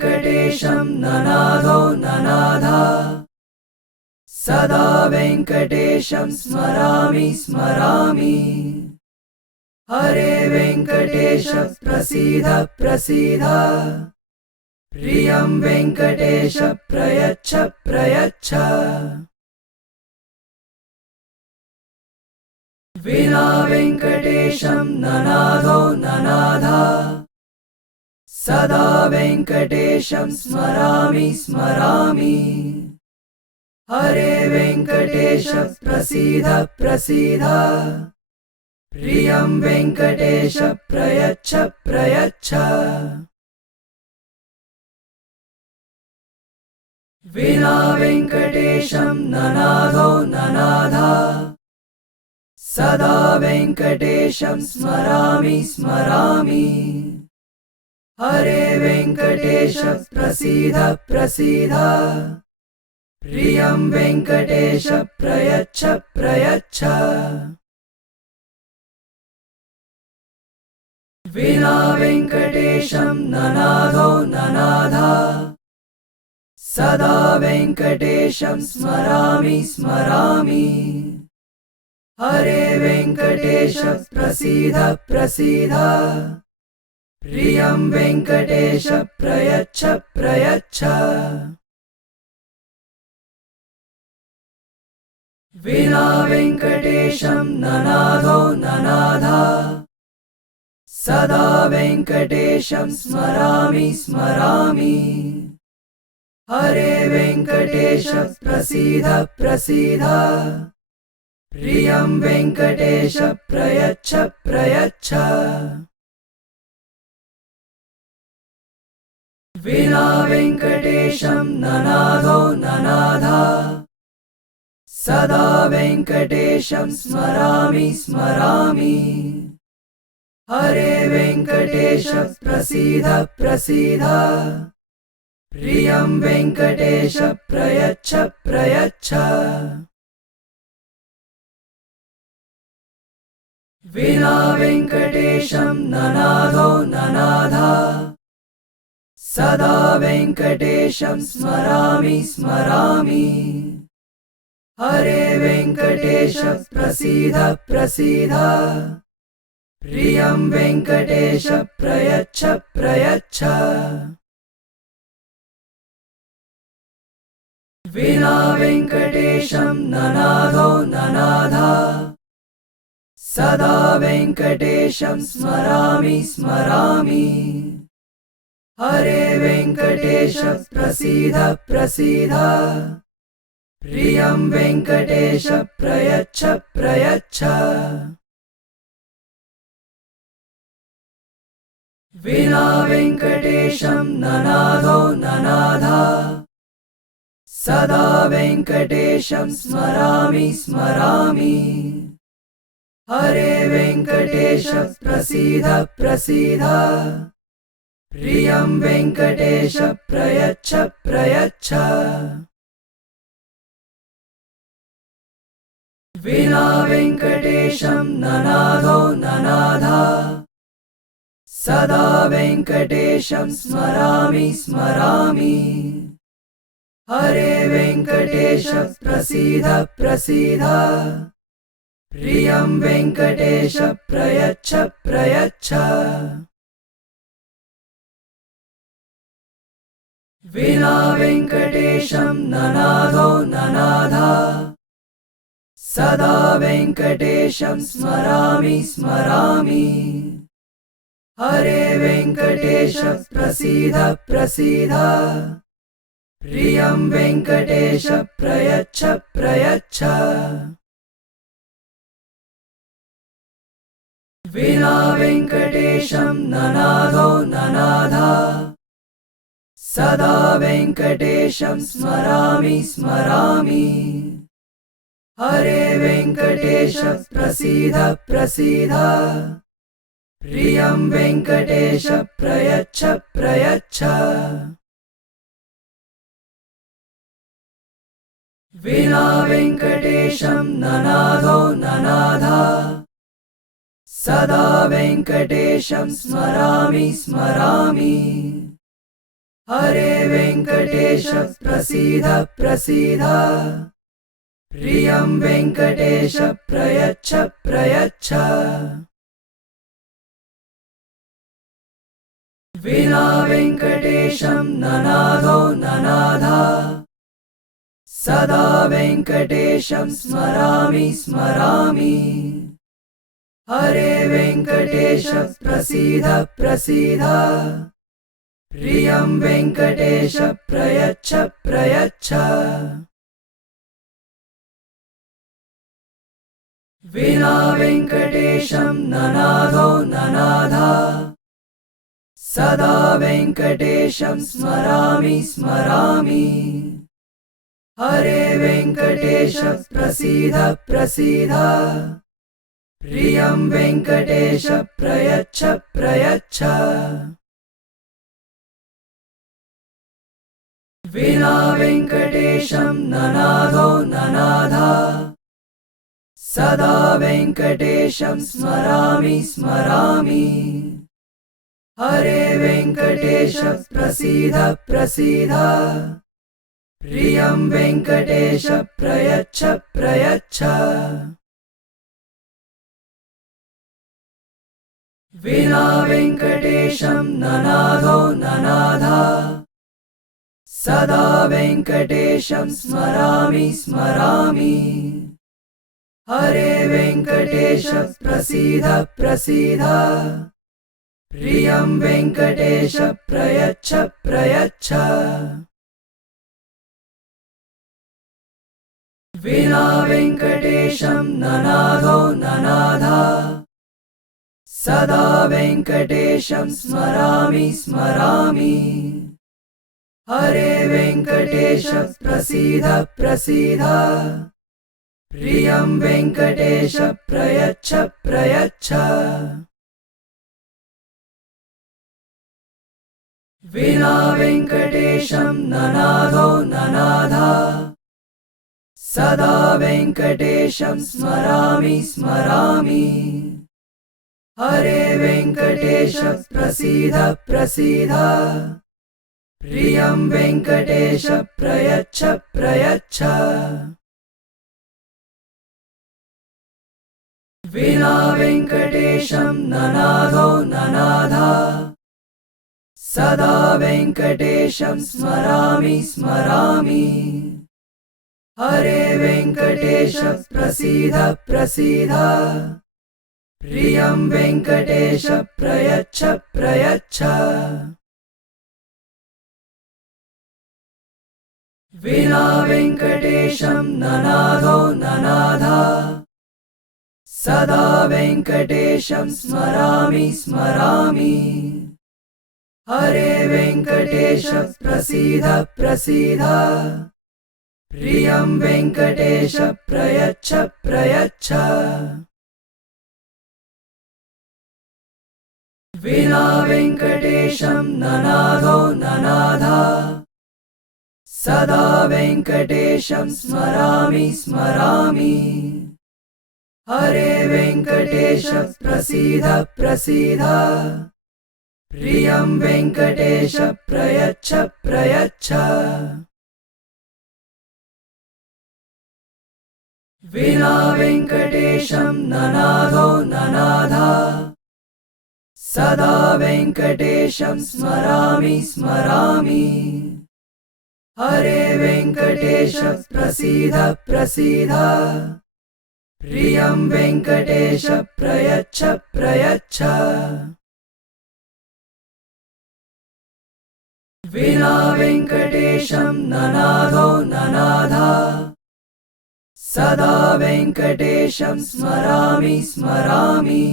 वेङ्कटेशं ननादो ननादा सदा वेङ्कटेशं स्मरामि स्मरामि हरे वेङ्कटेश प्रसीद प्रसीद प्रियं वेङ्कटेश प्रयच्छ प्रयच्छ विना वेङ्कटेशं ननादो ननादा सदा वेङ्कटेशं स्मरामि स्मरामि हरे वेङ्कटेश प्रसीद प्रसीद प्रियं वेङ्कटेश प्रयच्छ प्रयच्छ विना वेङ्कटेशं ननादो ननादा सदा वेङ्कटेशं स्मरामि स्मरामि हरे वेङ्कटेश प्रसीद प्रसीद प्रियं वेङ्कटेश प्रयच्छ प्रयच्छ विना वेङ्कटेशं ननादो ननादा सदा वेङ्कटेशं स्मरामि स्मरामि हरे वेङ्कटेश प्रसीद प्रसीद प्रियं वेङ्कटेश प्रयच्छ प्रयच्छ विना वेङ्कटेशं ननादो ननादा सदा वेङ्कटेशं स्मरामि स्मरामि हरे वेङ्कटेश प्रसीद प्रसीद प्रियं वेङ्कटेश प्रयच्छ प्रयच्छ विना वेङ्कटेशं ननादो ननादा सदा वेङ्कटेशं स्मरामि स्मरामि हरे वेङ्कटेश प्रसीद प्रसीद प्रियं वेङ्कटेश प्रयच्छ प्रयच्छ विना वेङ्कटेशं ननादो ननादा सदा वेङ्कटेशं स्मरामि स्मरामि हरे वेङ्कटेश प्रसीद प्रसीद प्रियं वेङ्कटेश प्रयच्छ प्रयच्छ विना वेङ्कटेशं ननादो ननादा सदा वेङ्कटेशं स्मरामि स्मरामि हरे वेङ्कटेश प्रसीद प्रसीद प्रियं वेङ्कटेश प्रयच्छ प्रयच्छ विना वेङ्कटेशं ननादो ननादा सदा वेङ्कटेशं स्मरामि स्मरामि हरे वेङ्कटेश प्रसीद प्रसीद प्रियं वेङ्कटेश प्रयच्छ प्रयच्छ विना वेङ्कटेशं ननादो ननादा सदा वेङ्कटेशं स्मरामि स्मरामि हरे वेङ्कटेश प्रसीद प्रसीद प्रियं वेङ्कटेश प्रयच्छ प्रयच्छ विना वेङ्कटेशं ननादो ननादा सदा वेङ्कटेशं स्मरामि स्मरामि हरे वेङ्कटेश प्रसीद प्रसीद प्रियं वेङ्कटेश प्रयच्छ प्रयच्छ विना वेङ्कटेशं ननादो ननादा सदा वेङ्कटेशं स्मरामि स्मरामि हरे वेङ्कटेश प्रसीद प्रसीद प्रियं वेङ्कटेश प्रयच्छ प्रयच्छ विना वेङ्कटेशं ननादो ननादा सदा वेङ्कटेशं स्मरामि स्मरामि हरे वेङ्कटेश प्रसीद प्रसीद प्रियं वेङ्कटेश प्रयच्छ प्रयच्छ विना वेङ्कटेशं ननादो ननाद सदा वेङ्कटेशं स्मरामि स्मरामि हरे वेङ्कटेश प्रसीद प्रसीद प्रियं वेङ्कटेश प्रयच्छ प्रयच्छ विना वेङ्कटेशं ननादो ननाद सदा वेङ्कटेशं स्मरामि स्मरामि हरे वेङ्कटेश प्रसीद प्रसीद प्रियं वेङ्कटेश प्रयच्छ प्रयच्छ विना वेङ्कटेशं ननादो ननाद सदा वेङ्कटेशं स्मरामि स्मरामि हरे वेङ्कटेश प्रसीद प्रसीद प्रियं वेङ्कटेश प्रयच्छ प्रयच्छ विना वेङ्कटेशं ननादो ननाद सदा वेङ्कटेशं स्मरामि स्मरामि हरे वेङ्कटेश प्रसीद प्रसीद प्रियं वेङ्कटेश प्रयच्छ प्रयच्छ विना वेङ्कटेशं ननादो ननाद सदा वेङ्कटेशं स्मरामि स्मरामि हरे वेङ्कटेश प्रसीद प्रसीद प्रियं वेङ्कटेश प्रयच्छ प्रयच्छ विना वेङ्कटेशं ननादो ननाद सदा वेङ्कटेशं स्मरामि स्मरामि हरे वेङ्कटेश प्रसीद प्रसीद प्रियं वेङ्कटेश प्रयच्छ प्रयच्छ विना वेङ्कटेशं ननादो ननाद सदा वेङ्कटेशं स्मरामि स्मरामि हरे वेङ्कटेश प्रसीद प्रसीद प्रियं वेङ्कटेश प्रयच्छ प्रयच्छ विना वेङ्कटेशं ननादो ननाद सदा वेङ्कटेशं स्मरामि स्मरामि हरे वेङ्कटेश प्रसीद प्रसीद प्रियं वेङ्कटेश प्रयच्छ प्रयच्छ विना वेङ्कटेशं ननादो ननाद सदा वेङ्कटेशं स्मरामि स्मरामि हरे वेङ्कटेश प्रसीद प्रसीद प्रियं वेङ्कटेश प्रयच्छ प्रयच्छ विना वेङ्कटेशं ननादो ननाद सदा वेङ्कटेशं स्मरामि स्मरामि हरे वेङ्कटेश प्रसीद प्रसीद प्रियं वेङ्कटेश प्रयच्छ प्रयच्छ विना वेङ्कटेशं ननादो ननाद सदा वेङ्कटेशं स्मरामि स्मरामि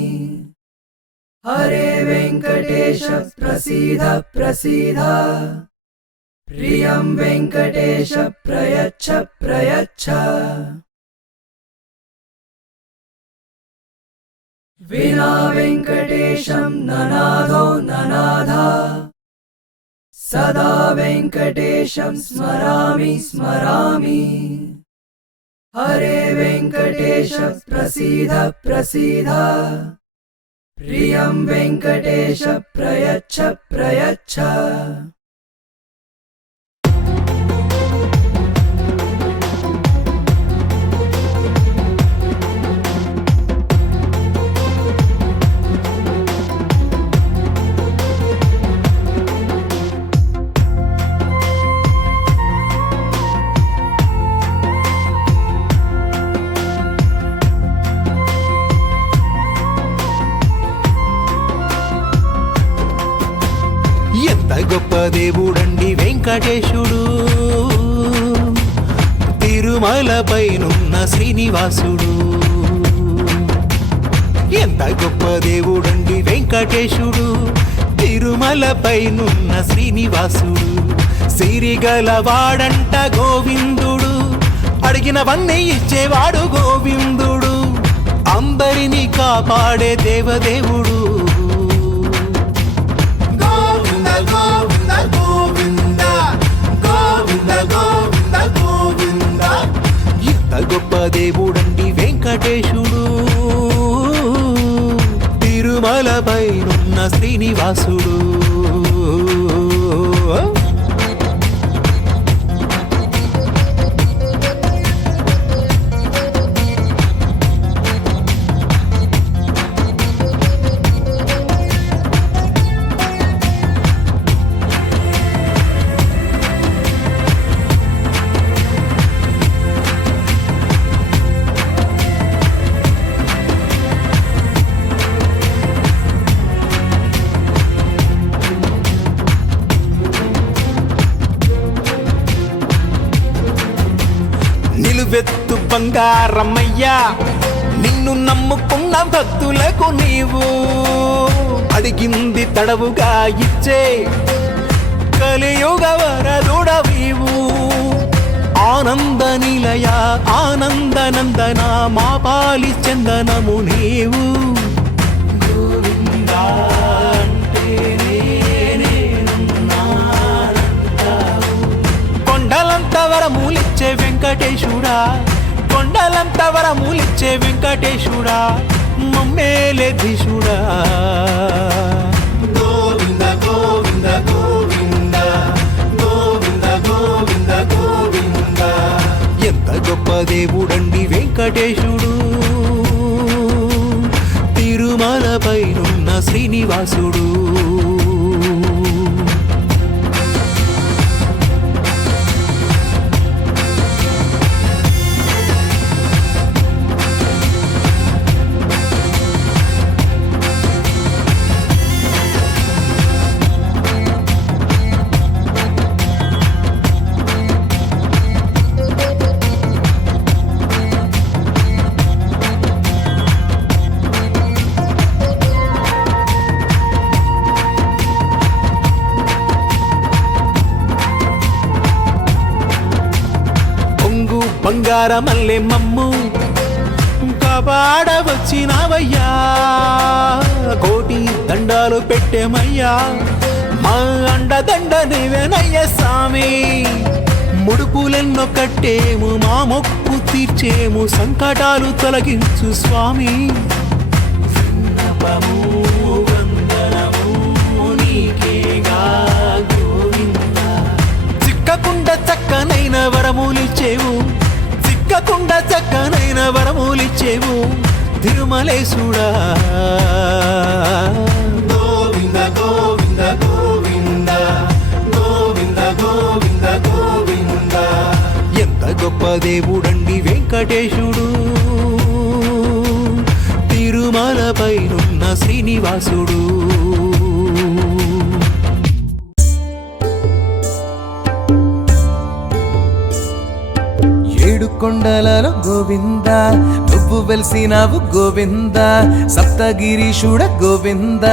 हरे वेङ्कटेश प्रसीद प्रसीद प्रियं वेङ्कटेश प्रयच्छ प्रयच्छ विना वेङ्कटेशं ननादो ननाद सदा वेङ्कटेशं स्मरामि स्मरामि हरे वेङ्कटेश प्रसीद प्रसीद प्रियं वेङ्कटेश प्रयच्छ प्रयच्छ ఎంత గొప్ప దేవుడండి వెంకటేశుడు, తిరుమలపైనున్న శ్రీనివాసుడు. ఎంత గొప్ప దేవుడండి వెంకటేశుడు, తిరుమలపైనున్న శ్రీనివాసుడు. సిరిగలవాడంట గోవిందుడు, అడిగినవన్నీ ఇచ్చేవాడు గోవిందుడు. అందరినీ కాపాడే దేవదేవుడు. గోవింద గోవింద గోవింద గోవింద గోవింద గోవింద. ఎంత గొప్ప దేవుడండి వెంకటేశుడు, తిరుమలపైనున్న శ్రీనివాసుడు. నిలువెత్తు బంగారమయ్యా, నిన్ను నమ్ముకున్న భక్తులకు నీవు అడిగింది తడవుగా ఇచ్చే కలియుగ వరదుడవీవు. ఆనంద నిలయ ఆనందనందన మా పాలి చందనము నీవు. గోవిందా కొండలంత వరములిచ్చే వెంకటేశుడా, కొండలంత వరములిచ్చే వెంకటేశుడా, మమ్మేలే ధీశుడా. గోవింద గోవింద గోవింద గోవింద గోవింద గోవింద. ఎంత గొప్ప దేవుడండి వెంకటేశుడు, తిరుమలపైనున్న శ్రీనివాసుడు. బంగారమల్లె మమ్ము కాపాడవచ్చినావయ్యా, కోటి దండాలు పెట్టేమయ్యా, మా అండదండ నీవేనయ్య స్వామి. ముడుపులెన్నో కట్టేము, మా మొక్కు తీర్చేము, సంకటాలు తొలగించు స్వామి. విన్నపము వందనము నీకేగా గోవింద. చిక్కకుండా చక్కనైన వరములిచ్చేవు, చిక్కకుండా చక్కనైన వరములిచ్చేవు తిరుమలేశుడా. గోవింద గోవింద గోవింద గోవింద గోవింద గోవింద. ఎంత గొప్ప దేవుడండి వెంకటేశుడు, తిరుమలపైనున్న శ్రీనివాసుడు. ఏడు కొండలలో గోవింద, నువ్వు వెలిసినావు గోవింద. సప్తగిరీశుడ గోవింద,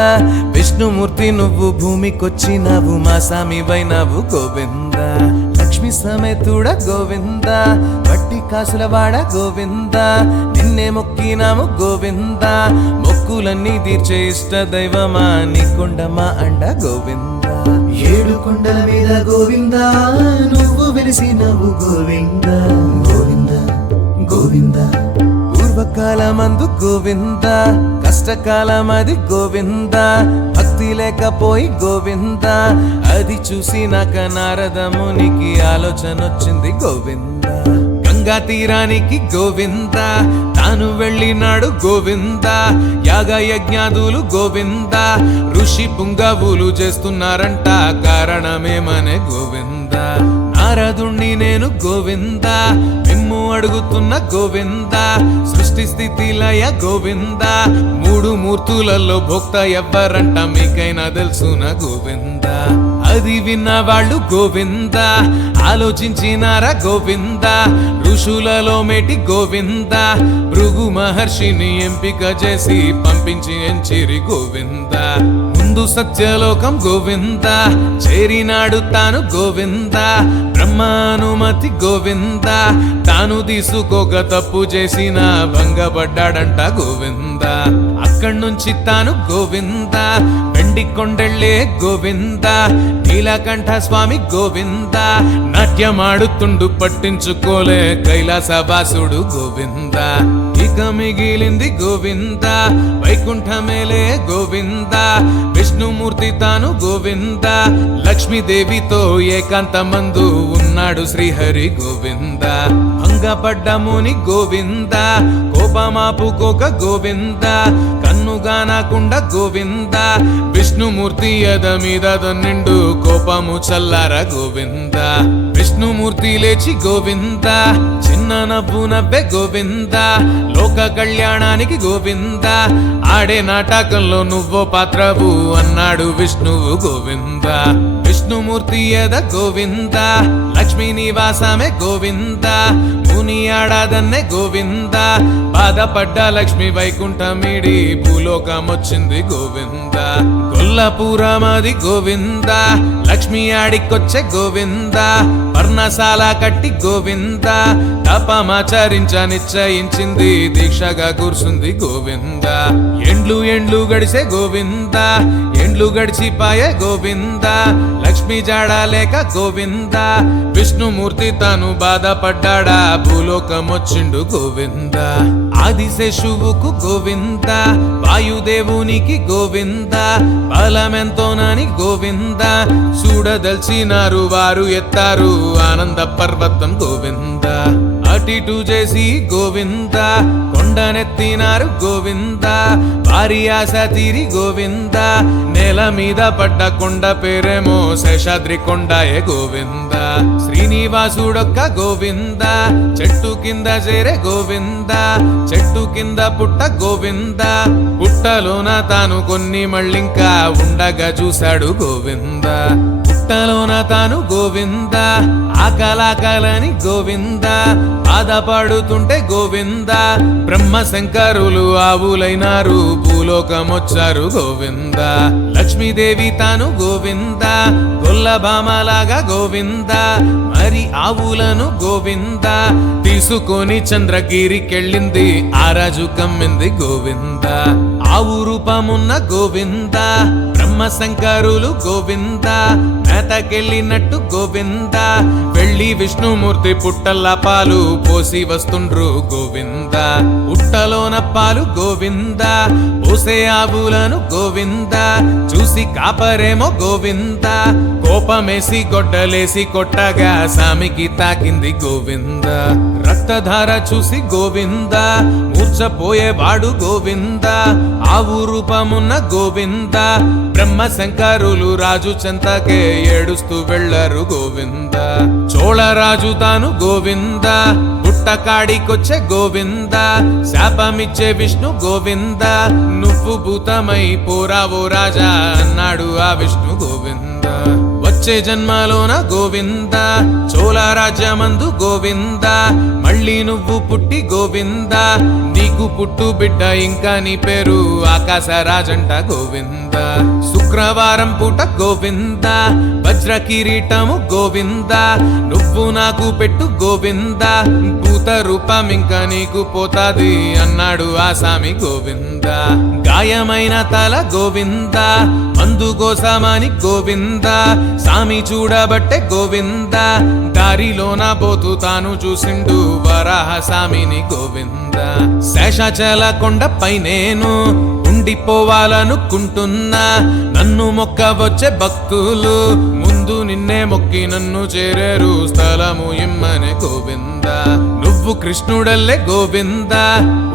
విష్ణుమూర్తి నువ్వు భూమికొచ్చినావు, మా సామివైనావు గోవింద. లక్ష్మి సమేతుడ గోవింద, వడ్డీ కాసులవాడ గోవింద. నిన్నే మొక్కినాము గోవింద, మొక్కులన్నీ తీర్చే ఇష్ట దైవమా, నీ కొండమా అండ గోవింద. ఏడు కొండల మీద గోవింద, నువ్వు వెలిసినవు గోవింద. గోవింద గోవింద. పూర్వకాలమందు గోవింద, కష్టకాలమది గోవింద. భక్తి లేకపోయి గోవింద, అది చూసి నాక నారదమునికి ఆలోచన వచ్చింది గోవింద. గంగా తీరానికి గోవింద, తాను వెళ్ళినాడు గోవింద. యాగ యజ్ఞాదులు గోవింద, ఋషి పుంగవులు చేస్తున్నారంట, కారణమేమనే గోవింద. నారదుణ్ణి నేను గోవింద, మిమ్ము అడుగుతున్న గోవింద. సృష్టి స్థితి లయ గోవింద, మూడు మూర్తులలో భోక్త ఎవ్వరంట, మీకైనా తెలుసున గోవింద. అది విన్న వాళ్ళు గోవింద ఆలోచించినారా గోవింద ఋషులలో మేటి గోవింద భృగు మహర్షిని ఎంపిక చేసి పంపించి ఎంచిరి గోవింద ముందు సత్యలోకం గోవింద చేరినాడు తాను గోవింద బ్రహ్మానుమతి గోవింద తాను తీసుకోక తప్పు చేసిన భంగపడ్డాడంట గోవింద అక్కడి నుంచి తాను గోవింద వెండి కొండెళ్ళే గోవింద నీలకంఠ స్వామి గోవింద నాట్యమాడుతుండు పట్టించుకోలే కైలాసవాసుడు గోవింద ఇక మిగిలింది గోవింద వైకుంఠమేలే గోవింద విష్ణుమూర్తి తాను గోవింద లక్ష్మీదేవితో ఏకాంతమందు ఉన్నాడు శ్రీహరి గోవింద భంగపడ్డ ముని గోవింద కోపమాపుకోక గోవింద కన్నుగానకుండా గోవింద విష్ణుమూర్తి ఎద మీద నిండు కోపము చల్లార గోవింద విష్ణుమూర్తి లేచి గోవింద చిన్న నవ్వు నవ్వే గోవింద లోక కళ్యాణానికి గోవింద ఆడే నాటకంలో నువ్వో పాత్రవు అన్నాడు విష్ణువు గోవింద విష్ణుమూర్తి ఎద గోవింద లక్ష్మీ నివాసమే గోవింద ముని ఆడాదన్నే గోవింద బాధపడ్డ లక్ష్మి వైకుంఠమిడి భూలోకమొచ్చింది గోవింద కొల్లపురమది గోవింద లక్ష్మి ఆడికొచ్చే గోవింద పర్ణశాల కట్టి గోవింద తపమాచరించ నిశ్చయించింది దీక్షగా కూర్చుంది గోవింద ఎండ్లు గడిసే గోవింద ఎండ్లు గడిచిపాయే గోవింద లక్ష్మి జాడలేక గోవింద విష్ణుమూర్తి తాను బాధపడ్డాడా భూలోకమొచ్చిండు గోవింద ఆదిశేషువుకు గోవింద వాయుదేవునికి గోవింద బలమెంతోనని గోవింద చూడదల్చినారు వారు ఎత్తారు ఆనంద పర్వతం గోవింద అటిటు చేసి గోవింద కొండనెత్తినారు గోవింద వారి ఆశ తీరి గోవింద నేల మీద పడ్డ కొండ పేరేమో శేషాద్రి కొండాయే గోవింద శ్రీనివాసుడొక్క గోవింద చెట్టు కింద చేరే గోవింద చెట్టు కింద పుట్ట గోవింద పుట్టలోన తాను కొన్ని మళ్ళింకా ఉండగా చూశాడు గోవింద పుట్టలోన తాను గోవింద ఆకలాకలని గోవింద బాధపడుతుంటే గోవింద బ్రహ్మ శంకరులు ఆవులైనారు భూలోకమొచ్చారు గోవింద లక్ష్మీదేవి తాను గోవింద గొల్లభామలాగా గోవింద మరి ఆవులను గోవింద తీసుకొని చంద్రగిరికెళ్ళింది ఆ రాజు కమ్మింది గోవింద ఆవు రూపమున్న గోవింద బ్రహ్మ శంకరులు గోవింద మేతకెళ్ళినట్టు గోవింద వెళ్ళి విష్ణుమూర్తి పుట్టల్ల పాలు పోసి వస్తుండ్రు గోవింద పుట్టలోన పాలు గోవింద పోసే ఆవులను గోవింద చూసి కాపరేమో గోవింద కోపమేసి గొడ్డలేసి కొట్టగా సామికి తాకింది గోవింద రక్తధార చూసి గోవింద మూర్చపోయేవాడు గోవింద ఆవు రూపమున్న గోవింద బ్రహ్మ శంకరులు రాజు చెంతకే ఏడుస్తూ వెళ్ళరు గోవింద చోళరాజు తాను గోవింద పుట్టకాడికొచ్చే గోవింద శాపమిచ్చే విష్ణు గోవింద నువ్వు భూతమై పోరావో రాజా అన్నాడు ఆ విష్ణు గోవింద వచ్చే జన్మలోన గోవింద చోళ రాజ్యమందు గోవింద మళ్ళీ నువ్వు పుట్టి గోవింద నీకు పుట్టు బిడ్డ ఇంకా నీ పేరు ఆకాశరాజంట గోవింద శుక్రవారం పూట గోవింద వజ్ర కిరీటము గోవింద నువ్వు నాకు పెట్టు గోవింద భూత రూపం ఇంకా నీకు పోతాది అన్నాడు ఆ సామి గోవింద గాయమైన తల గోవింద మందు గోసామాని గోవింద సామి చూడబట్టే గోవింద దారిలోన పోతూ తాను చూసిండు వరాహ సామిని గోవింద శేషాచల కొండపై నేను ఉండిపోవాలనుకుంటున్నా నన్ను మొక్కవచ్చే భక్తులు ముందు నిన్నే మొక్కి నన్ను చేరేరు స్థలము ఇమ్మనే గోవింద నువ్వు కృష్ణుడల్లే గోవింద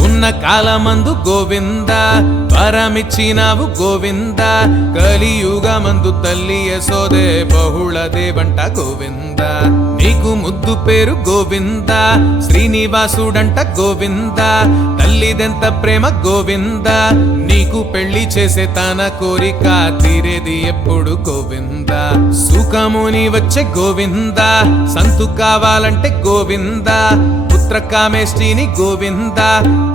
ఉన్న కాలమందు గోవింద వరమిచ్చినావు గోవింద కలియుగమందు తల్లి యశోదే బహుళ దేవంట గోవింద నీకు ముద్దు పేరు గోవింద శ్రీనివాసుడంట గోవింద తల్లిదెంత ప్రేమ గోవింద నీకు పెళ్లి చేసే తన కోరిక తీరేది ఎప్పుడు గోవింద సుఖముని వచ్చే గోవింద సంతు కావాలంటే గోవింద పుత్రకామేష్టిని గోవింద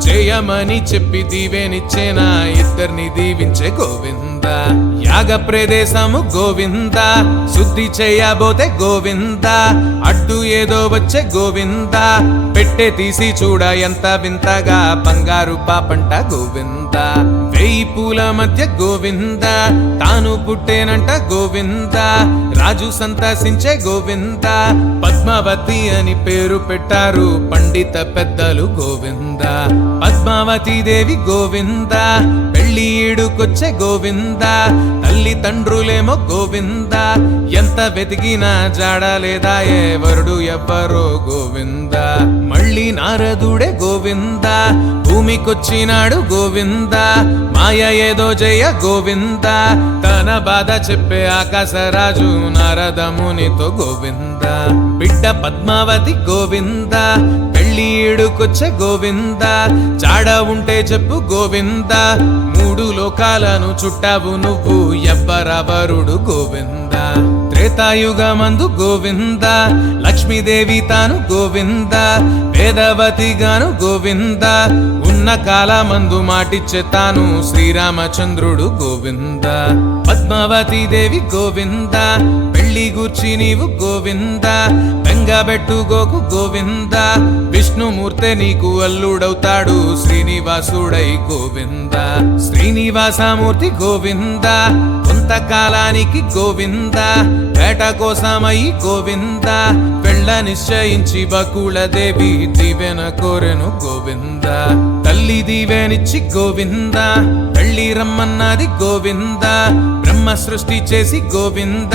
చేయమని చెప్పి దీవెనిచ్చేనా ఇద్దరిని దీవించే గోవింద యాగ ప్రదేశము గోవింద శుద్ధి చేయబోతే గోవింద అడ్డు ఏదో వచ్చే గోవింద పెట్టే తీసి చూడ ఎంత వింతగా బంగారు పాపంట గోవింద వేయి పూల మధ్య గోవింద తాను పుట్టేనంట గోవింద రాజు సంతసించే గోవింద పద్మావతి అని పేరు పెట్టారు పండిత పెద్దలు గోవింద పద్మావతి దేవి గోవింద పెళ్లి ఈడుకొచ్చే గోవింద తల్లి తండ్రులేమో గోవింద ఎంత వెతికినా జాడలేదాయే వరుడు ఎవ్వరో గోవింద మళ్ళీ నారదుడే గోవింద భూమికొచ్చినాడు గోవింద మాయ ఏదో జయ గోవింద తన బాధ చెప్పే ఆకాశరాజు నారదమునితో గోవింద బిడ్డ పద్మావతి గోవింద పెళ్లి ఈడుకొచ్చే గోవింద చాడ ఉంటే చెప్పు గోవింద మూడు లోకాలను చుట్టావు నువ్వు ఎవ్వరవరుడు గోవింద త్రేతాయుగమందు గోవింద లక్ష్మీదేవి తాను గోవింద వేదవతి గాను గోవింద ఉన్న కాలమందు మాటిచ్చే తాను శ్రీరామచంద్రుడు గోవింద పద్మావతి దేవి గోవింద పెళ్లి గూర్చి నీవు గోవింద బెంగబెట్టుకోకు గోవింద విష్ణుమూర్తే నీకు అల్లుడవుతాడు శ్రీనివాసుడై గోవింద శ్రీనివాసమూర్తి గోవింద కొంతకాలానికి గోవింద వేట కోసమై గోవింద వెళ్ళ నిశ్చయించి బకుళదేవి దీవెన కోరెను గోవింద తల్లి దీవెనిచ్చి గోవింద పెళ్లి రమ్మన్నది గోవింద బ్రహ్మ సృష్టి చేసి గోవింద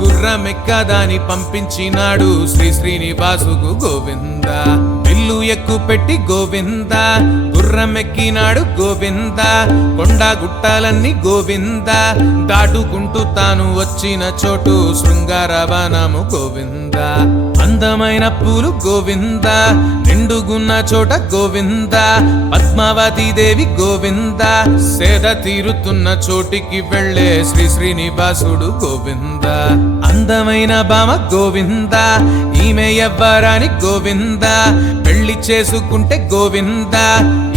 గుర్రమెక్కదాని పంపించినాడు శ్రీనివాసుకు గోవింద ఇల్లు ఎక్కు పెట్టి గోవింద గుర్రమెక్కినాడు గోవింద కొండ గుట్టాలన్నీ గోవింద దాటుకుంటూ తాను వచ్చిన చోటు శృంగారవనము గోవింద అందమైన పూలు గోవింద నిండుగున్న చోట గోవింద పద్మావతి దేవి గోవింద సేద తీరుతున్న చోటికి వెళ్ళే శ్రీనివాసుడు గోవింద అందమైన భామ గోవింద ఈమె ఎవ్వరాని గోవింద పెళ్లి చేసుకుంటే గోవింద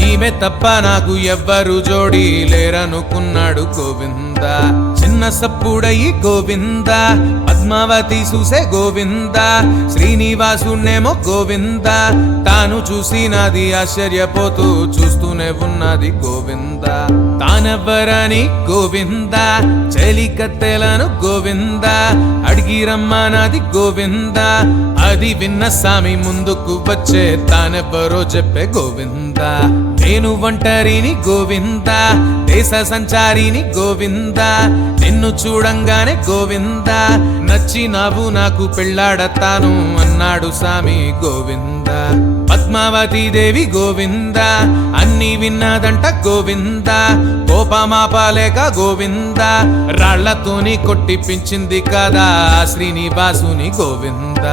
ఈమె తప్ప నాకు ఎవ్వరు జోడి లేరనుకున్నాడు గోవింద చిన్న సప్పుడయి గోవింద పద్మావతి చూసే గోవింద శ్రీనివాసునేమో గోవింద తాను చూసినది ఆశ్చర్యపోతూ చూస్తూనే ఉన్నది గోవింద తానెవ్వరని గోవింద చెలికత్తెలను గోవింద అడిగి రమ్మనది గోవింద అది విన్న స్వామి ముందుకు వచ్చే తానెవ్వరో చెప్పే గోవింద నేను ఒంటరిని గోవింద దేశ సంచారిని గోవింద నిన్ను చూడంగానే గోవింద నచ్చినావు నాకు పెళ్ళాడతాను అన్నాడు స్వామి గోవింద పద్మావతి దేవి గోవింద అన్ని విన్నదంట గోవింద కోపమాపాలేక గోవింద రాళ్లతోని కొట్టిపించింది కదా శ్రీనివాసుని గోవింద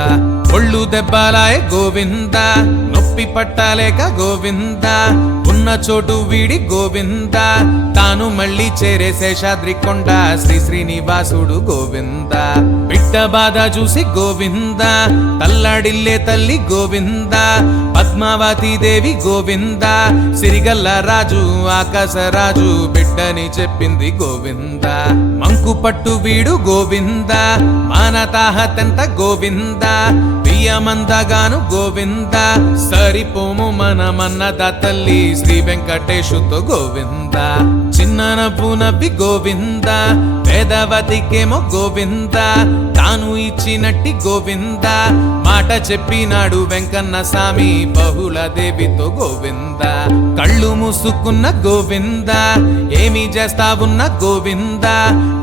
ఒళ్ళు దెబ్బలాయ గోవింద నొప్పి పట్టాలేక గోవింద ఉన్న చోటు వీడి గోవింద తాను మళ్ళీ చేరే శేషాద్రి కొండ శ్రీనివాసుడు గోవింద బిడ్డ బాధ చూసి గోవింద తల్లాడిల్లే తల్లి గోవింద పద్మావతి దేవి గోవింద సిరిగల్ల రాజు ఆకాశరాజు బిడ్డని చెప్పింది గోవింద మంకు పట్టు వీడు గోవింద మానతాహతంత గోవింద బియ్యమందగాను గోవింద సరిపోము మనమన్నద తల్లి శ్రీ వెంకటేశుతో గోవింద చిన్న నవ్వు నవ్వి గోవింద వేదవతికేమో గోవింద తాను ఇచ్చినట్టి గోవింద మాట చెప్పినాడు వెంకన్న స్వామి బహుళ దేవితో గోవింద కళ్ళు మూసుకున్న గోవింద ఏమి చేస్తావున్న గోవింద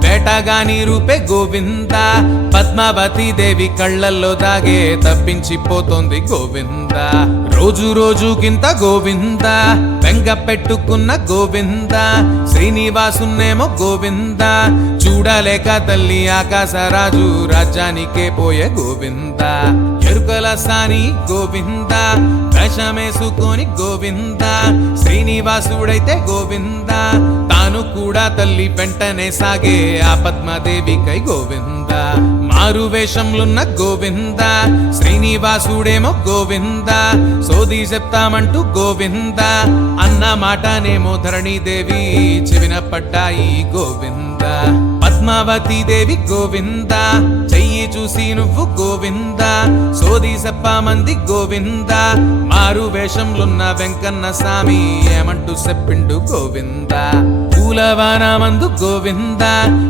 వేటగాని రూపే గోవింద పద్మావతి దేవి కళ్ళల్లో దాగే తప్పించిపోతోంది గోవింద రోజు రోజుకింత గోవింద వెంగ పెట్టుకున్న గోవింద శ్రీనివాసున్నేమో గోవింద చూడలేక తల్లి ఆకాశరాజు రాజ్యానికే పోయే గోవింద ఎరుకల సాని గోవింద వేషమేసుకొని గోవింద శ్రీనివాసుడైతే గోవింద తాను కూడా తల్లి వెంటనే సాగే ఆ పద్మాదేవికై గోవింద మారు వేషంలున్న గోవింద శ్రీనివాసుడేమో గోవింద సోది చెప్తామంటూ గోవింద అన్న మాటనేమో ధరణీదేవి చెవిన పడ్డాయి గోవింద పద్మావతి దేవి గోవింద చెయ్యి చూసి నువ్వు గోవింద సోది చెప్పమంది గోవింద మారు వేషంలున్న వెంకన్న స్వామి ఏమంటూ చెప్పిండు గోవింద పూలవానమందు గోవింద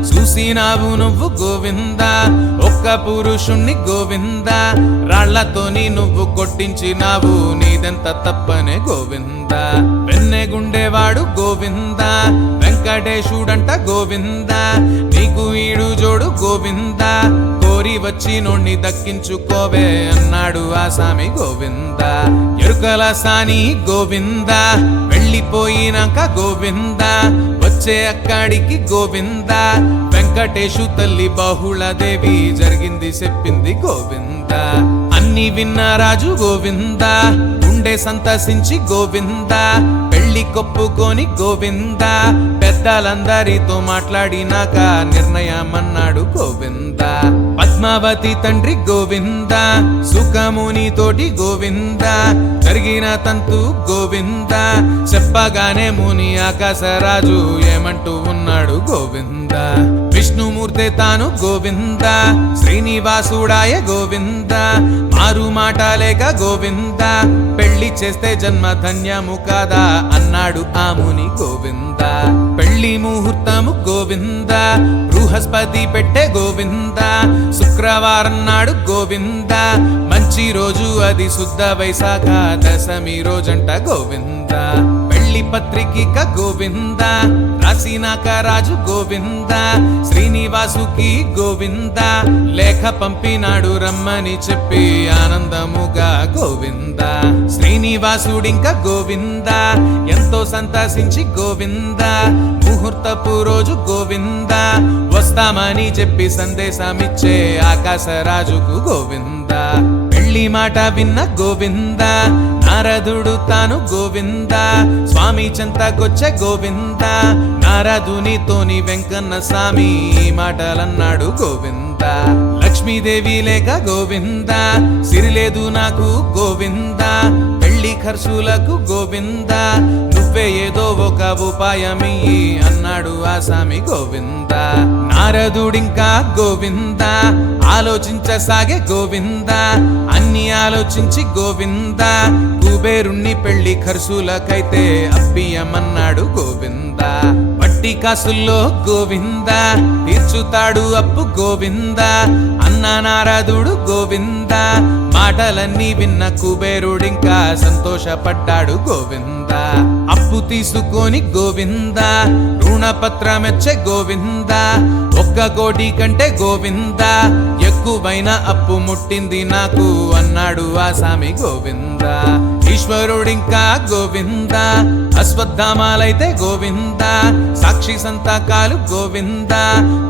చూసినావు నువ్వు గోవింద ఒక్క పురుషుణ్ణి గోవింద రాళ్లతోని నువ్వు కొట్టించినావు నీదెంత తప్పనే గోవింద వెన్నెగుండేవాడు గోవింద వెంకటేశుడంట గోవింద నీకు ఈడు జోడు గోవింద కోరి వచ్చి నోణ్ణి దక్కించుకోవే అన్నాడు ఆ స్వామి గోవింద ఎరుకల సాని గోవింద వెళ్ళిపోయినాక గోవింద వచ్చే అక్కడికి గోవింద వెంకటేశు తల్లి బహుళదేవి జరిగింది చెప్పింది గోవింద అన్ని విన్న రాజు గోవింద గుండె సంతసించి గోవింద పెళ్లి కొప్పుకొని గోవింద పెద్దలందరితో మాట్లాడినాక నిర్ణయమన్నాడు గోవింద పద్మావతి తండ్రి గోవింద సుఖముని తోటి గోవింద జరిగిన తంతు గోవింద చెప్పగానే ముని ఆకాశరాజు ఏమంటూ ఉన్నాడు గోవింద విష్ణుమూర్తి తాను గోవింద శ్రీనివాసుడాయ గోవింద మారు మాట లేక గోవింద పెళ్లి చేస్తే జన్మ ధన్యము కాదా అన్నాడు ఆ ముని గోవింద పెళ్లి ముహూర్తము గోవింద బృహస్పతి పెట్టే గోవింద శుక్రవారం నాడు గోవింద మంచి రోజు అది శుద్ధ వైశాఖ దశమి రోజంట గోవింద పెళ్లి పత్రిక గోవింద రాసినాక రాజు గోవింద శ్రీనివాసుకి గోవింద లేఖ పంపినాడు రమ్మని చెప్పి ఆనందముగా గోవింద శ్రీనివాసుడింక గోవింద ఎంతో సంతసించి గోవింద ముహూర్తపు రోజు గోవింద వస్తామని చెప్పి సందేశమిచ్చే ఆకాశరాజుకు గోవింద పెళ్లి మాట విన్న గోవింద నారదుడు తాను గోవింద స్వామి చెంతకొచ్చే గోవింద నారదునితోని వెంకన్న స్వామి మాటలన్నాడు గోవింద లక్ష్మీదేవి లేక గోవింద సిరిలేదు నాకు గోవింద పెళ్లి ఖర్చులకు గోవింద నువ్వే ఏదో ఒక ఉపాయమియ్యి అన్నాడు ఆ స్వామి గోవింద నారదుడింకా గోవింద ఆలోచించసాగే గోవింద అన్ని ఆలోచించి గోవింద కుబేరుణ్ణి పెళ్లి ఖర్చులకైతే అప్పియమన్నాడు గోవింద వడ్డీ కాసుల్లో గోవింద తీర్చుతాడు అప్పు గోవింద అన్న నారదుడు గోవింద మాటలన్నీ విన్న కుబేరుడింకా సంతోషపడ్డాడు గోవింద అప్పు తీసుకొని గోవింద రుణపత్రమెచ్చే గోవింద 1 కోటి కంటే గోవింద ఎక్కువైన అప్పు ముట్టింది నాకు అన్నాడు ఆ స్వామి గోవింద ఈశ్వరుడింకా గోవింద అశ్వత్థామాలైతే గోవింద సాక్షి సంతకాలు గోవింద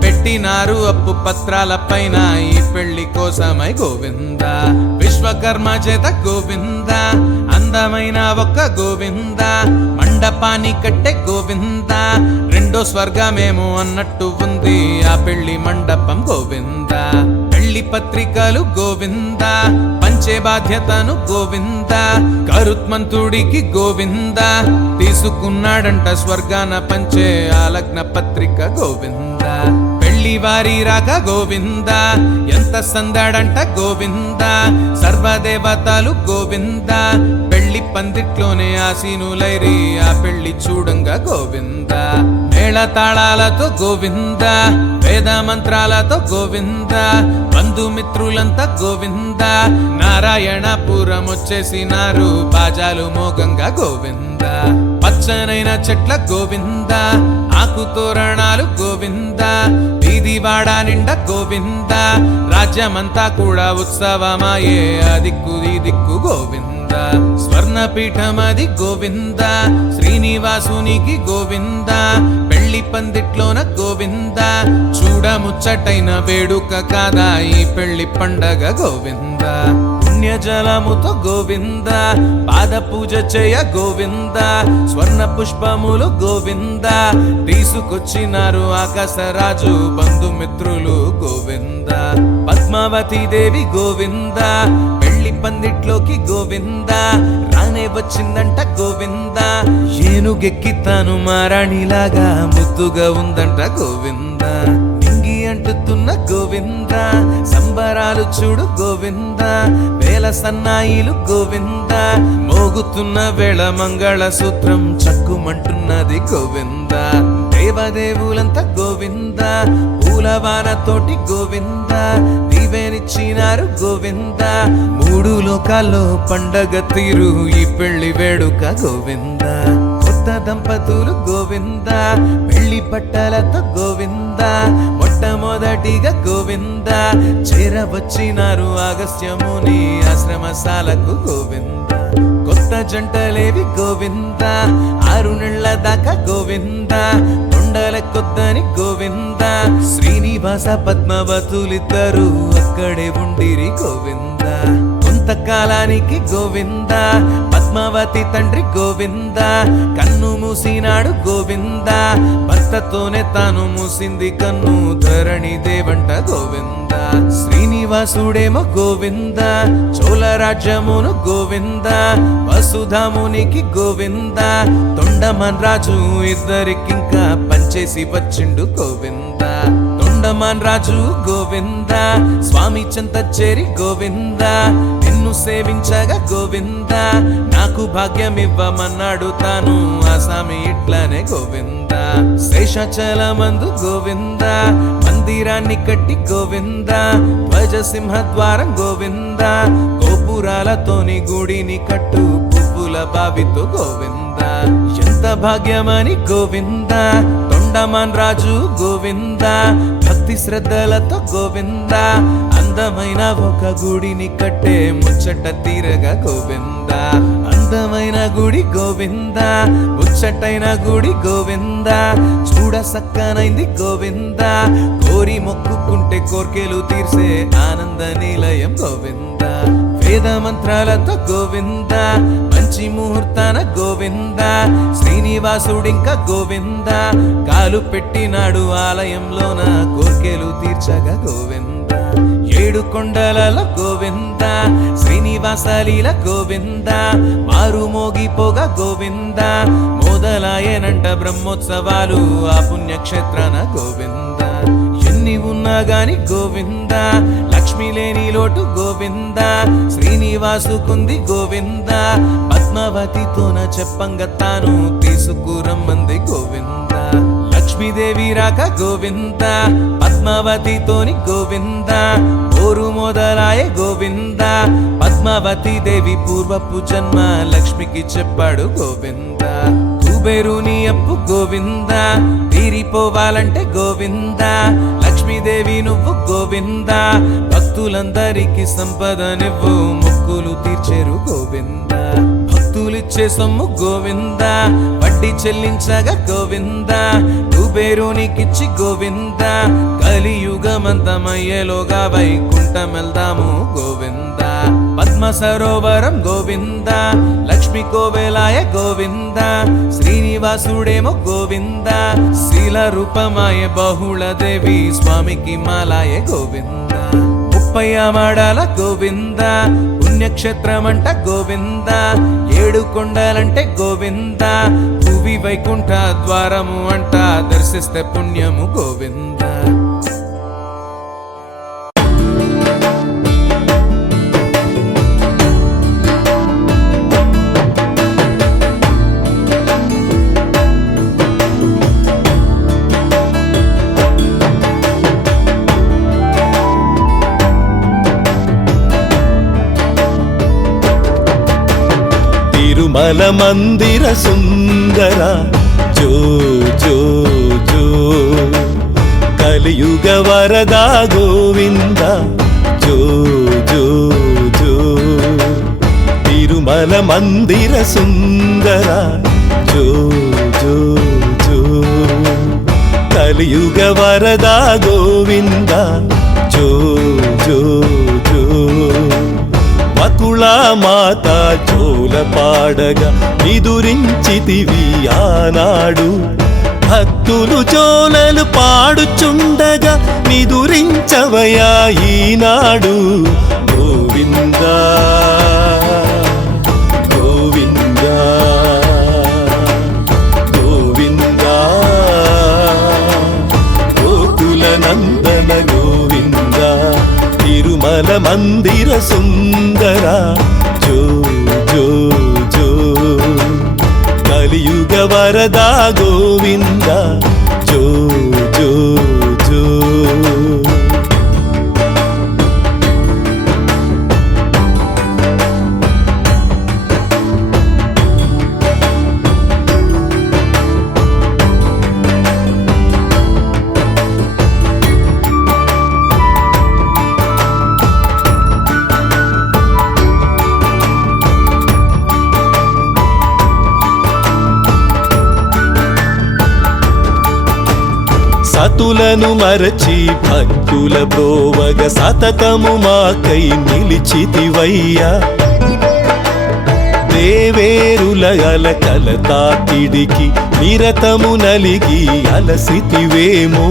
పెట్టినారు అప్పు పత్రాల పైన ఈ పెళ్లి కోసమై గోవింద విశ్వకర్మ చేత గోవింద అందమైన ఒక్క గోవింద మండపాన్ని కట్టే గోవింద రెండో స్వర్గమేమో అన్నట్టు ఉంది ఆ పెళ్లి మండపం గోవింద పెళ్లి పత్రికలు గోవింద పంచే బాధ్యతను గోవింద కరుత్మంతుడికి గోవింద తీసుకున్నాడంట స్వర్గాన పంచే ఆ లగ్న పత్రిక గోవింద పెళ్లి వారి రాక గోవింద ఎంత సందడంట గోవింద సర్వదేవతలు గోవింద పెళ్లి పందిట్లోనే ఆసీనులైరి ఆ పెళ్లి చూడంగా గోవింద మేళ తాళాలతో గోవింద వేద మంత్రాలతో గోవింద బంధుమిత్రులంతా గోవింద నారాయణపురం వచ్చేసినారు బాజాలు మోగంగా గోవింద పచ్చనైన చెట్ల గోవింద ఆకు తోరణాలు గోవింద వీధి వాడ నిండా గోవింద రాజ్యమంతా కూడా ఉత్సవమాయే ఆ దిక్కు ఈ దిక్కు గోవింద స్వర్ణపీఠమది గోవింద శ్రీనివాసునికి గోవింద పెళ్లి పందిట్లోన గోవింద చూడముచ్చటైన వేడుక కాదా ఈ పెళ్లి పండగ గోవింద పుణ్యజలముతో గోవింద పాద పూజ చేయ గోవింద స్వర్ణ పుష్పములు గోవింద తీసుకొచ్చినారు ఆకాశరాజు బంధుమిత్రులు గోవింద పద్మావతి దేవి గోవింద పెళ్లి పందిట్లోకి గోవింద రానే వచ్చిందంట గోవింద ఏనుగెక్కి తాను మారాణిలాగా ముద్దుగా ఉందంట గోవింద నింగి అంటుతున్న గోవింద సంబరాలు చూడు గోవింద వేల సన్నాయిలు గోవింద మోగుతున్న వేళ మంగళ సూత్రం చక్కుమంటున్నది గోవింద దేవదేవులంతా గోవింద పూలవానతోటి గోవింద దీవెనిచ్చినారు గోవింద మూడు లోకాల్లో పండగ తీరు ఈ పెళ్లి వేడుక గోవింద కొత్త దంపతులు గోవింద పెళ్లి బట్టలతో గోవింద మొట్టమొదటిగా గోవింద చేరవచ్చినారు అగస్త్యముని ఆశ్రమశాలకు గోవింద కొత్త జంటలేవి గోవింద 6 నెలల దాకా గోవింద కొండల కొద్దని గోవింద శ్రీనివాస పద్మావతులిద్దరు అక్కడే ఉండిరి గోవింద కొంతకాలానికి గోవింద పద్మావతి తండ్రి గోవింద కన్ను మూసినాడు గోవింద భర్తతోనే తాను మూసింది కన్ను ధరణి దేవంట గోవింద శ్రీనివాసుడేమో గోవింద చోళ రాజ్యమును గోవింద వసుధామునికి గోవింద తొండమన్ రాజు ఇద్దరికింకా పంచేసి వచ్చిండు గోవింద తొండమన్ రాజు గోవింద స్వామి చెంత చేరి గోవింద నిన్ను సేవించగా గోవింద నాకు భాగ్యం ఇవ్వమన్నాడు తాను ఆ స్వామి ఇట్లానే గోవింద శేషాచలమందు గోవింద మందిరాన్ని కట్టి గోవింద ధ్వజ సింహద్వారం గోవింద గోపురాలతోని గుడిని కట్టు పువ్వుల బావితో గోవింద ఎంత భాగ్యమని గోవింద తొండమాన్ రాజు గోవింద భక్తి శ్రద్ధలతో గోవింద అందమైన ఒక గుడిని కట్టే ముచ్చట తీరగా గోవింద అందమైన గుడి గోవింద ముచ్చటైన గుడి గోవింద చూడ సక్కనైంది గోవింద కోరి మొక్కుకుంటే కోర్కెలు తీర్చే ఆనంద నిలయం గోవింద వేద మంత్రాలతో గోవింద మంచి ముహూర్తాన గోవింద శ్రీనివాసుడింకా గోవింద కాలు పెట్టినాడు ఆలయంలోన కోర్కెలు తీర్చగా గోవింద 7 కొండలలో గోవింద శ్రీనివాసలీల గోవింద మారు మోగిపోగా గోవింద మొదలాయనంట బ్రహ్మోత్సవాలు ఆ పుణ్యక్షేత్రాన గోవింద ఎన్ని ఉన్నా గాని గోవింద లక్ష్మి లేని లోటు గోవింద శ్రీనివాసుకుంది గోవింద పద్మావతితోన చెప్పంగా తాను తీసుకురమ్మంది గోవింద లక్ష్మీదేవి రాక గోవింద పద్మావతితోని గోవింద ఓరు మొదలాయ గోవింద పద్మావతి దేవి పూర్వపు జన్మ లక్ష్మికి చెప్పాడు గోవింద కుబేరుని అప్పు గోవింద తీరిపోవాలంటే గోవింద లక్ష్మీదేవి నువ్వు గోవింద భక్తులందరికీ సంపదనివ్వు మొక్కులు తీర్చేరు గోవింద భక్తులిచ్చే సొమ్ము గోవింద వడ్డీ చెల్లించగా గోవింద కుబేరునికిచ్చి గోవింద కలియుగమంతమయ్యేలోగా వైకుంఠమెల్దాము గోవింద పద్మ సరోవరం గోవింద లక్ష్మి కోవెలాయ గోవింద శ్రీనివాసుడేమో గోవింద శీల రూపమాయ బహుళ దేవి స్వామికి మాలాయ గోవింద 30 మాడాల గోవింద పుణ్యక్షేత్రమంట గోవింద 7 కొండలంటే గోవింద భువి వైకుంఠ ద్వారము అంట దర్శిస్తే పుణ్యము గోవింద తిరుమల మందిర సుందర జో జో జో కలియుగ వరదా గోవింద జో జో జో తిరుమల తిరుమల మందిర సుందర జో జో జో కలియుగ వరదా గోవింద జో జో జో వకుళా మాత జోల పాడగా నిదురించితివి ఆనాడు భక్తులు జోలలు పాడుచుండగా నిదురించవయా ఈనాడు గోవింద గోవింద గోవింద గోకుల నందన గోవింద తిరుమల మందిర సుందర జో జో జో కలియుగ వరదా గోవింద జో జో జో సతులను మరచి భక్తుల బ్రోవగ సతతము మాకై నిలిచితివయ్యా దేవేరుల అలకల తాకిడికి నిరతము నలిగి అలసితివేమో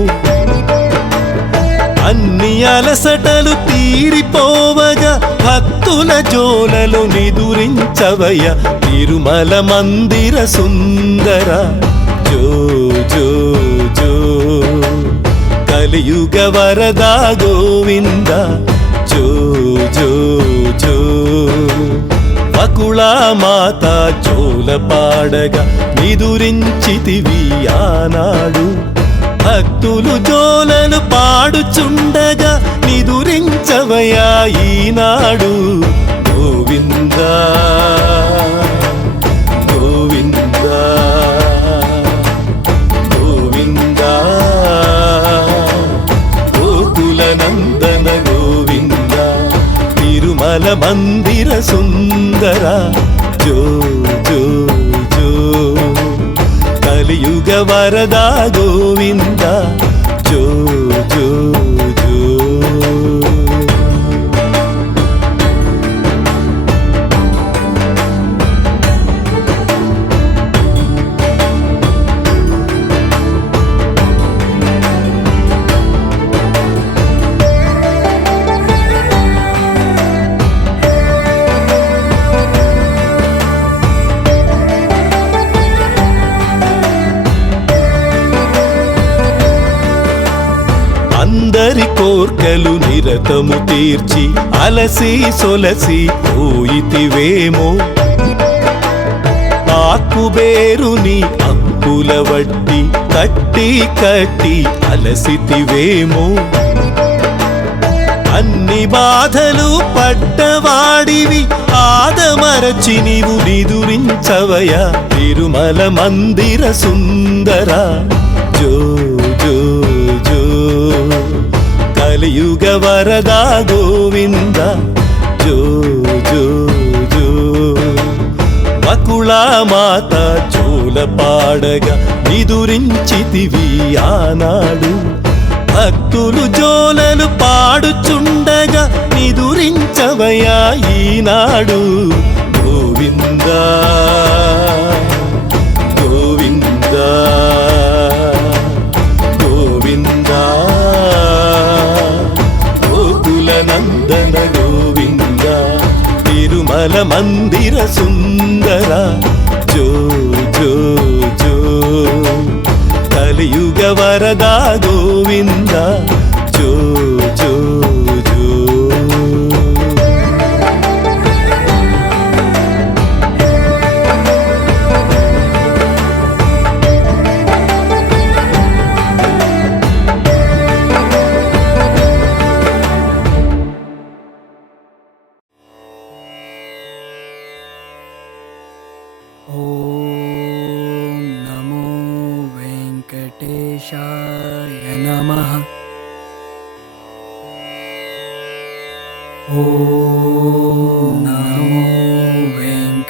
అన్ని అలసటలు తీరిపోవగా భక్తుల జోలలో నిదురించవయ తిరుమల మందిర సుందర జో జో జో కలియుగ వరదా గోవింద జో జో జో వకుళా మాత జోల పాడగా నిదురించితివి ఆనాడు భక్తులు జోలలు పాడుచుండగా నిదురించవయా ఈనాడు గోవింద గోవింద గోవింద గోకుల నందన గోవింద తిరుమల మందిర సుందర జో జో జో కలియుగ వరదా గోవింద జో జో జో అందరి కోర్కెలు నిరతము తీర్చి అలసి సొలసి పోయితివేమో ఆకుబేరుని అప్పుల వడ్డి కట్టి కట్టి అలసితివేమో అన్ని బాధలు పడ్డవాడివి ఆదమరచి నీవు నిదురించవయ తిరుమల మందిర సుందర జో జో జో కలియుగ వరదా గోవింద జో జో జో వకుళా మాత జోల పాడగా నిదురించితివి ఆనాడు భక్తులు జోలలు పాడుచుండగా నిదురించవయా ఈనాడు గోవింద గోవింద గోవింద గోకుల నందన గోవింద తిరుమల మందిర సుందర జో జో జో కలియుగ వరదా గోవింద జో జో జో ఓం నమో వెంకటేశాయ నమః. ఓం నమో వెంకటేశాయ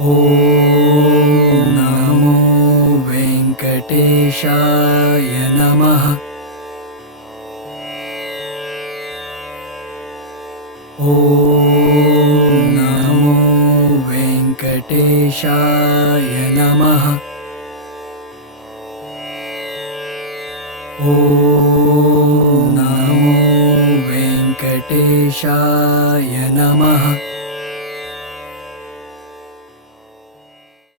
ॐ नमो वेङ्कटेशाय नमः। ॐ नमो वेङ्कटेशाय नमः। ॐ नमो वेङ्कटेशाय नमः।